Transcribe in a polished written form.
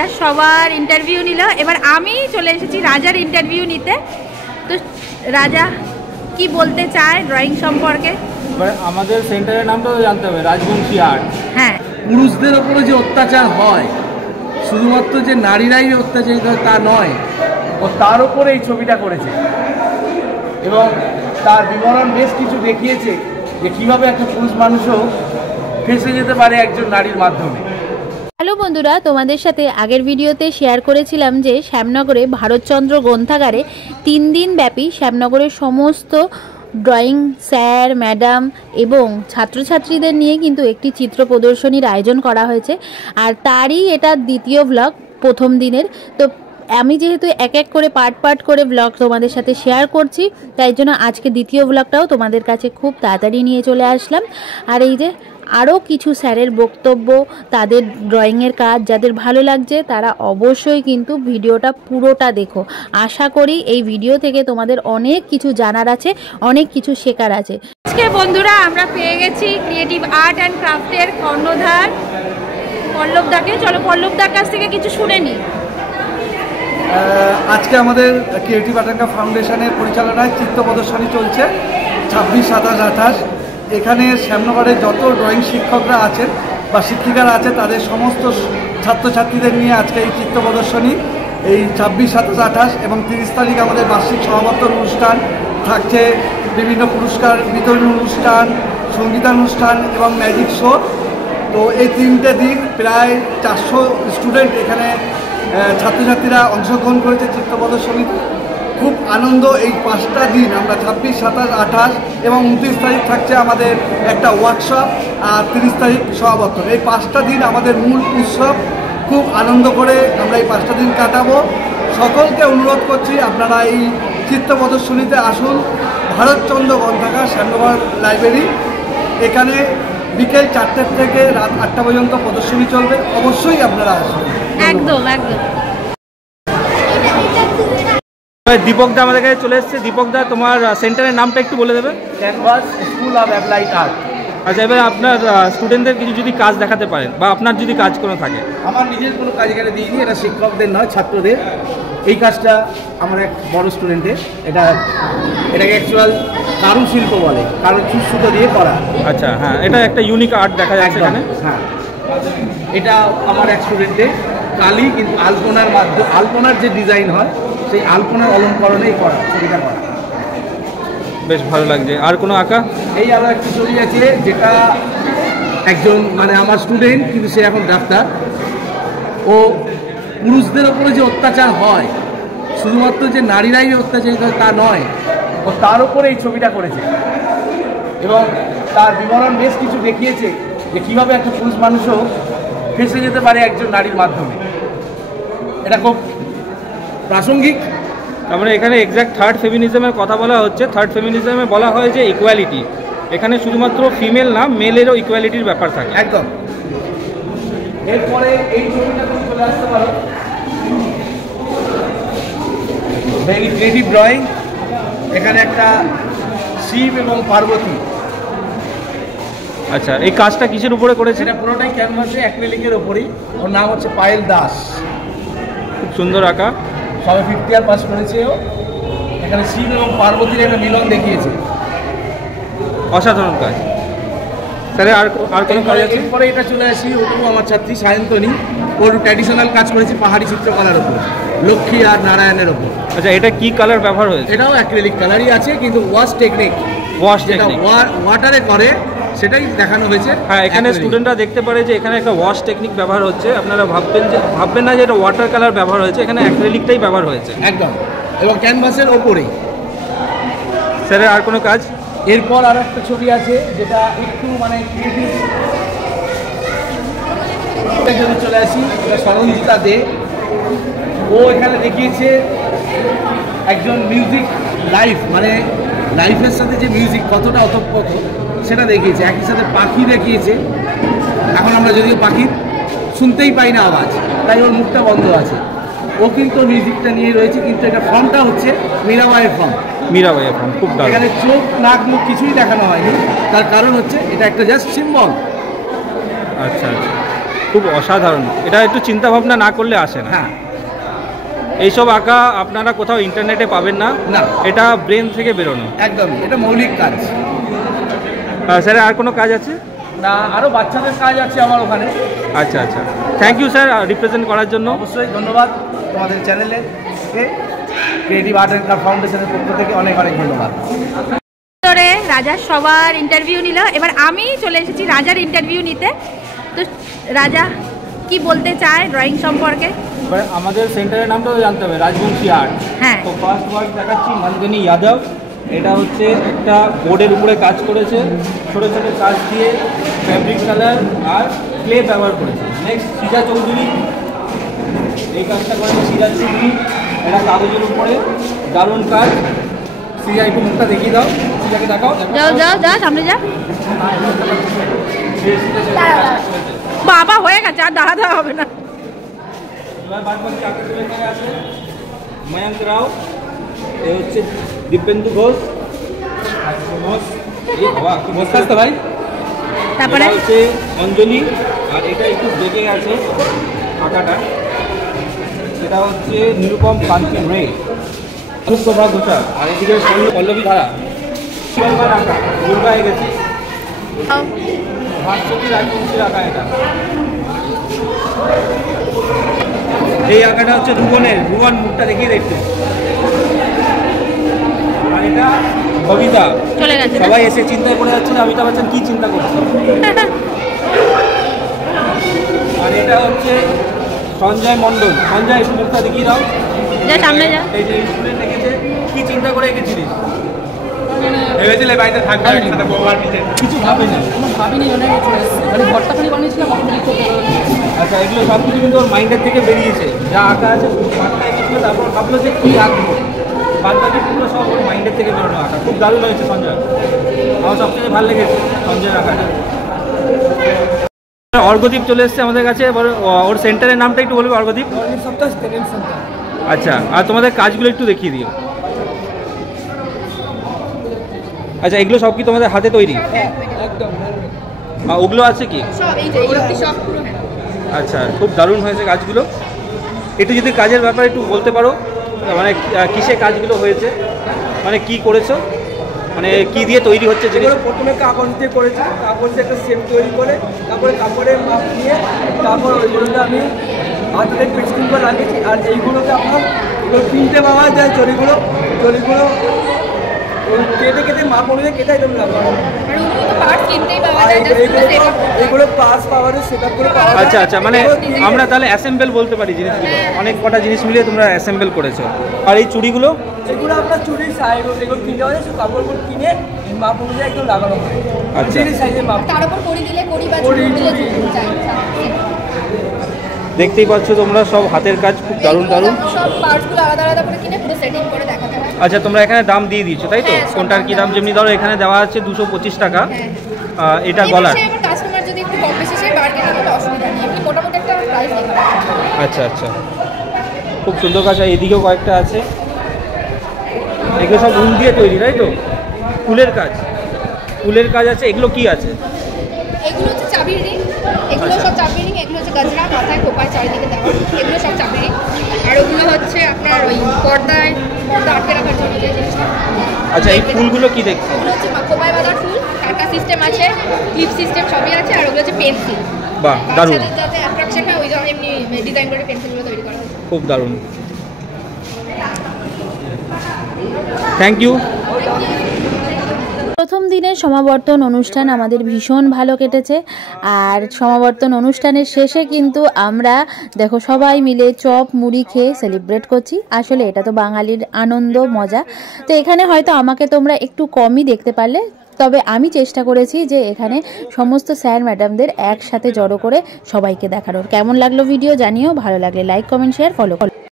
রাজা সবার ইন্টারভিউ নিল, এবার আমি চলে এসেছি রাজার ইন্টারভিউ নিতে। তো রাজা কি বলতে চায় ড্রয়িং সম্পর্কে? আমাদের সেন্টারের নামটা জানতে হবে, রাজবংশী আর্ট। হ্যাঁ, পুরুষদের ওপরে যে অত্যাচার হয়, শুধুমাত্র যে নারীরাই অত্যাচারিত হয় তা নয়, ও তার উপরে এই ছবিটা করেছে এবং তার বিবরণ বেশ কিছু দেখিয়েছে যে কীভাবে একটা পুরুষ মানুষও ফেঁসে যেতে পারে একজন নারীর মাধ্যমে। হ্যালো বন্ধুরা, তোমাদের সাথে আগের ভিডিওতে শেয়ার করেছিলাম যে শ্যামনগরে ভারতচন্দ্র গ্রন্থাগারে 3 দিন ব্যাপী শ্যামনগরের সমস্ত ড্রয়িং স্যার ম্যাডাম এবং ছাত্রছাত্রীদের নিয়ে কিন্তু একটি চিত্র প্রদর্শনীর আয়োজন করা হয়েছে। আর তারই এটা দ্বিতীয় ব্লগ প্রথম দিনের। তো আমি যেহেতু এক এক করে পার্ট করে ব্লগ তোমাদের সাথে শেয়ার করছি, তাই জন্য আজকে দ্বিতীয় ব্লগটাও তোমাদের কাছে খুব তাড়াতাড়ি নিয়ে চলে আসলাম। আর এই যে আরও কিছু স্যারের বক্তব্য, তাদের ড্রয়িংয়ের কাজ যাদের ভালো লাগছে তারা অবশ্যই কিন্তু ভিডিওটা পুরোটা দেখো। আশা করি এই ভিডিও থেকে তোমাদের অনেক কিছু জানার আছে, অনেক কিছু শেখার আছে। আজকে বন্ধুরা আমরা পেয়ে গেছি ক্রিয়েটিভ আর্ট অ্যান্ড ক্রাফটের কর্ণধার পল্লবদাকে। চলো পল্লবদার কাছ থেকে কিছু শুনে নিই। আজকে আমাদের ক্রিয়েটিভ আর্ট অ্যান্ড ক্রাফট ফাউন্ডেশনের পরিচালনায় চিত্র প্রদর্শনী চলছে 26, 27, 28। এখানে শ্যামনগরের যত ড্রয়িং শিক্ষকরা আছেন বা শিক্ষিকারা আছে তাদের সমস্ত ছাত্রছাত্রীদের নিয়ে আজকে এই চিত্র প্রদর্শনী। এই 26, 27, 28 এবং 30 তারিখ আমাদের বার্ষিক সমাবর্তন অনুষ্ঠান থাকছে, বিভিন্ন পুরস্কার বিতরণ অনুষ্ঠান, সঙ্গীতানুষ্ঠান এবং ম্যাজিক শো। তো এই 3টে দিন প্রায় 400 স্টুডেন্ট এখানে ছাত্রছাত্রীরা অংশগ্রহণ করেছে চিত্র প্রদর্শনীতে। খুব আনন্দ এই 5টা দিন। আমরা 26, 27, 28 এবং 29 তারিখ থাকছে আমাদের একটা ওয়ার্কশপ, আর 30 তারিখ সমাবর্তন। এই 5টা দিন আমাদের মূল উৎসব। খুব আনন্দ করে আমরা এই 5টা দিন কাটাবো। সকলকে অনুরোধ করছি আপনারা এই চিত্র প্রদর্শনীতে আসুন। ভারতচন্দ্র গ্রন্থাগার, শ্যামনগর লাইব্রেরি। এখানে বিকেল 4টে থেকে রাত 8টা পর্যন্ত প্রদর্শনী চলবে। অবশ্যই আপনারা আসুন। একদম একদম। দীপক দা আমাদের কাছে চলে এসেছে। দীপক দা, তোমার সেন্টারের নামটা একটু বলে দেবে? Canvas school of applied art. আচ্ছা, এবার আপনার স্টুডেন্টদের কিছু যদি কাজ দেখাতে পারেন বা আপনার যদি কাজ কোনো থাকে। আমার নিজের কোনো কাজ এখানে দিইনি, এটা শিক্ষকদের নয়, ছাত্রদের। এই কাজটা আমার এক বড় স্টুডেন্টের। এটাকে অ্যাকচুয়াল কারুশিল্প বলে, কারণ সুতো দিয়ে করা। আচ্ছা, হ্যাঁ, এটা একটা ইউনিক আর্ট দেখা যাচ্ছে এখানে। হ্যাঁ, এটা আমার এক স্টুডেন্টের কালি, কিন্তু আলপনার যে ডিজাইন হয় সেই আলপনার অলঙ্করণেই করা, ছবিটা করা। বেশ ভালো লাগছে। আর কোনো আঁকা? এই আরও একটি ছবি আছে যেটা একজন আমার স্টুডেন্ট, কিন্তু সে এখন ডাক্তার। ও পুরুষদের ওপরে যে অত্যাচার হয়, শুধুমাত্র যে নারীরাই অত্যাচারিত হয় তা নয়, ও তার উপরে এই ছবিটা করেছে এবং তার বিবরণ বেশ কিছু দেখিয়েছে যে কীভাবে একটা পুরুষ মানুষও ফেঁসে যেতে পারে একজন নারীর মাধ্যমে। এটা খুব প্রাসঙ্গিক। আমরা এখানে এক্স্যাক্ট থার্ড ফেমিনিজমের কথা বলা হচ্ছে। থার্ড ফেমিনিজমে বলা হয় যে ইকুয়ালিটি। এখানে শুধুমাত্র ফিমেল না, মেলেরও ইকুয়ালিটির ব্যাপার থাকে। একদম। এরপরে এই ছবিটা তুমি চলে আসতে পারো। Very creative drawing. এখানে একটা শিব এবং পার্বতী। আচ্ছা, এই কাজটা কিসের উপরে করেছে? এটা পুরোটাই ক্যানভাসে অ্যাক্রিলিকের ওপরই। ওর নাম হচ্ছে পায়েল দাস। খুব সুন্দর আঁকা। সবে 5th ইয়ার পাস করেছে ও। এখানে শিব এবং পার্বতীর একটা মিলন দেখিয়েছে। অসাধারণ কাজ। স্যার, আর কোনো কাজ আছে? এরপরে এটা চলে আসি, ওটুকু আমার ছাত্রী সায়ন্তনী। ওর ট্র্যাডিশনাল কাজ করেছে পাহাড়ি চিত্রকলার ওপর, লক্ষ্মী আর নারায়ণের ওপর। আচ্ছা, এটা কি কালার ব্যবহার হয়েছে? এটাও অ্যাক্রিলিক কালারই আছে, কিন্তু ওয়াশ টেকনিক ওয়াটারে করে সেটাই দেখানো হয়েছে। হ্যাঁ, এখানে স্টুডেন্টরা দেখতে পারে যে এখানে একটা ওয়াশ টেকনিক ব্যবহার হচ্ছে। আপনারা ভাববেন না যে এটা ওয়াটার কালার ব্যবহার হয়েছে, এখানে অ্যাক্রিলিকটাই ব্যবহার হয়েছে। একদম, এবং ক্যানভাসের ওপরেই। স্যার, আর কোনো কাজ? এরপর আর একটা ছবি আছে যেটা একটু ক্রিয়েটিভ। যদি চলে আসি, এটা সরঞ্জিতা দে। ও এখানে দেখিয়েছে একজন মিউজিক লাইফের সাথে যে মিউজিক কতটা ওতপ্রোত সেটা দেখিয়েছে। একই সাথে পাখি দেখিয়েছে। এখন আমরা যদিও পাখি শুনতেই পাই না আওয়াজ, তাই ওর মুখটা বন্ধ আছে। ও কিন্তু মিউজিকটা নিয়ে রয়েছে, কিন্তু এটা ফর্মটা হচ্ছে মীরাবাইয়ের ফর্ম। মীরাবাইয়ের ফর্ম খুব দারুণ। এখানে চোখ, নাক, মুখ কিছুই দেখানো হয়নি। তার কারণ হচ্ছে এটা একটা জাস্ট সিম্বল। আচ্ছা আচ্ছা। খুব অসাধারণ। এটা একটু চিন্তা ভাবনা না করলে আসে না। হ্যাঁ, এইসব আঁকা আপনারা কোথাও ইন্টারনেটে পাবেন না, না। এটা ব্রেন থেকে বেরোনো। একদমই, এটা মৌলিক কাজ। স্যার আর কোনো কাজ আছে? না, আরও বাচ্চাদের কাজ আছে আমার ওখানে। আচ্ছা আচ্ছা, থ্যাংক ইউ স্যার রিপ্রেজেন্ট করার জন্য। অবশ্যই ধন্যবাদ তোমাদের চ্যানেলে, ক্রিয়েটিভ আর্ট অ্যান্ড ক্রাফট ফাউন্ডেশনের পক্ষ থেকে অনেক অনেক ধন্যবাদ। রাজার সবার ইন্টারভিউ নিল, এবার আমি চলে এসেছি রাজার ইন্টারভিউ নিতে। তো রাজা কি বলতে চায় ড্রয়িং সম্পর্কে? আমাদের সেন্টারের নামটাও জানতে হবে, রাজবংশী আর্ট। হ্যাঁ। তো ফার্স্ট ওয়ার্ক দেখাচ্ছি নন্দিনী যাদব। এটা হচ্ছে একটা বোর্ডের উপরে কাজ করেছে, ছোটো ছোটো কাজ দিয়ে ফ্যাব্রিক কালার আর ক্লে ব্যবহার করেছে। নেক্সট সিজা চৌধুরী, এই কাজটা করেছে সিজা চৌধুরী। এটা কাগজের উপরে দারুণ কাজ। সিজা একটু মুখটা দেখিয়ে দাও, সিজাকে দেখাও। যাও যাও যাও সামনে যা। বাবা হয়ে গেছে, আর দাঁড়াতে হবে না। ময়ঙ্ক রাও, এ হচ্ছে দিব্যেন্দু ঘোষ। ভাই তারপরে হচ্ছে অঞ্জলি, আর এটা একটু বেঁকে গেছে আঁকাটা। এটা হচ্ছে নিরুপম কান্তি রে, সুপ্রভা ঘোষা। আর এদিকে পল্লবী ধারা আঁকা দুর্গা হয়ে গেছে। ভাস্বতী রাজবংশীর আঁকা এটা। এই আঁকাটা হচ্ছে ভুবনের, ভুবন মুখটা দেখিয়ে দেখতে। আর এটা কবিতা। চলে গেছে। সবাই এসে চিন্তায় পড়ে যাচ্ছে যে অমিতাভ বচ্চন কি চিন্তা করছে। আর এটা হচ্ছে সঞ্জয় মণ্ডল। সঞ্জয় একটু মুখটা দেখিয়ে দাও, যা সামনে যা। এই যে স্টুডেন্ট রেখেছে, কি চিন্তা করে এঁকেছিলিস? ভেবেছিলে বাড়িতে থাকবে একসাথে বউবার নিচে? কিছু ভাবিনি, ঘরটা খালি বানিয়েছিলাম। আচ্ছা, এগুলো সব কিছু কিন্তু ওর মাইন্ডের থেকে বেরিয়েছে, যা আঁকা আছে মাথা এঁকেছিল, তারপর ভাবলো যে কী আঁকবো। বাদ বাকি পুরো সব ওর মাইন্ডের থেকে বেরোনো আঁকা। খুব দারুণ হয়েছে সঞ্জয়, আমার সবথেকে ভালো লেগেছে সঞ্জয়ের আঁকাটা। অর্ঘদীপ চলে এসছে আমাদের কাছে। ওর সেন্টারের নামটা একটু বলবে? অর্ঘদীপ। আচ্ছা, আর তোমাদের কাজগুলো একটু দেখিয়ে দিও। আচ্ছা, এগুলো সব কি তোমাদের হাতে তৈরি? ওগুলো আছে কি? আচ্ছা, খুব দারুণ হয়েছে কাজগুলো। একটু যদি কাজের ব্যাপারে একটু বলতে পারো, মানে কিসে কাজগুলো হয়েছে, মানে কি করেছো, মানে কি দিয়ে তৈরি হচ্ছে? যেগুলো প্রথমে কাগজ দিয়ে করেছি, কাগজ দিয়ে একটা শেপ তৈরি করে, তারপরে কাপড়ের মাপ দিয়ে, তারপর ওইগুলোতে আমি হাতে পেস্টিং করে লাগিয়েছি। আর এইগুলোতে আপনার কিনতে পাওয়া যায় জরিগুলো, কেটে কেটে মাপ অনুযায়ী কেটে একদম এইগুলো পার্টস পাওয়া যায়, সেট আপ করে পাওয়া যায়। আচ্ছা আচ্ছা, মানে আমরা তাহলে অ্যাসেম্বল বলতে পারি জিনিসগুলো। অনেক কটা জিনিস মিলিয়ে তোমরা অ্যাসেম্বল করেছো। আর এই চুড়িগুলো? এগুলো আপনার চুরির সাইজ, এগুলো কিনতে পাওয়া যায়, কাপড় কিনে মাপ অনুযায়ী একদম লাগানো হয়। আচ্ছা, সাইজের মাপ, তার উপর করি দিলে করি বা চুড়ি দিলে চুড়ি চাই। দেখতেই পাচ্ছ তোমরা, সব হাতের কাজ, খুব দারুণ দারুণ। সব পার্টসগুলো আলাদা আলাদা করে কিনে পুরো সেটিং করে দেখাতে হয়। আচ্ছা, তোমরা এখানে দাম দিয়ে দিচ্ছ তাই তো? কোনটার কি দাম? যেমনি ধরো এখানে দেওয়া আছে 225 টাকা, এটা গলার। এবার কাস্টমার যদি একটু কম বেশি সেই বার্গেন করতে অসুবিধা নেই, এমনি মোটামুটি একটা প্রাইস লেখা আছে। আচ্ছা আচ্ছা, খুব সুন্দর কাজ। এদিকেও কয়েকটা আছে, এগুলো সব উল দিয়ে তৈরি তাই তো? ফুলের কাজ, ফুলের কাজ আছে। এগুলো কি আছে? এগুলো হচ্ছে চাবির রিং, এগুলো সব চাবির রিং, এগুলো হচ্ছে গজরা মাথায় খোপায় চারিদিকে দেওয়া, এগুলো সব চাবির রিং। আর ওগুলো হচ্ছে আপনার ওই পর্দা আটকে রাখার জন্য যে জিনিসটা। আচ্ছা, এই ফুলগুলো কি দেখছি? ওগুলো হচ্ছে খোপায় বাঁধার ফুল, কাটা সিস্টেম আছে, ক্লিপ সিস্টেম সবই আছে। আর ওগুলো হচ্ছে পেন্সিল। বাহ, দারুণ। বাচ্চাদের যাতে অ্যাট্রাকশন হয় ওই জন্য এমনি ডিজাইন করে পেন্সিলগুলো তৈরি করা হয়। খুব দারুণ, থ্যাংক ইউ। প্রথম দিনের সমাবর্তন অনুষ্ঠান আমাদের ভীষণ ভালো কেটেছে। আর সমাবর্তন অনুষ্ঠানের শেষে কিন্তু আমরা দেখো সবাই মিলে চপ মুড়ি খেয়ে সেলিব্রেট করছি। আসলে এটা তো বাঙালির আনন্দ মজা। তো এখানে হয়তো আমাকে তোমরা একটু কমই দেখতে পারলে, তবে আমি চেষ্টা করেছি যে এখানে সমস্ত স্যার ম্যাডামদের একসাথে জড়ো করে সবাইকে দেখানোর। কেমন লাগলো ভিডিও জানিও, ভালো লাগলে লাইক কমেন্ট শেয়ার ফলো করো।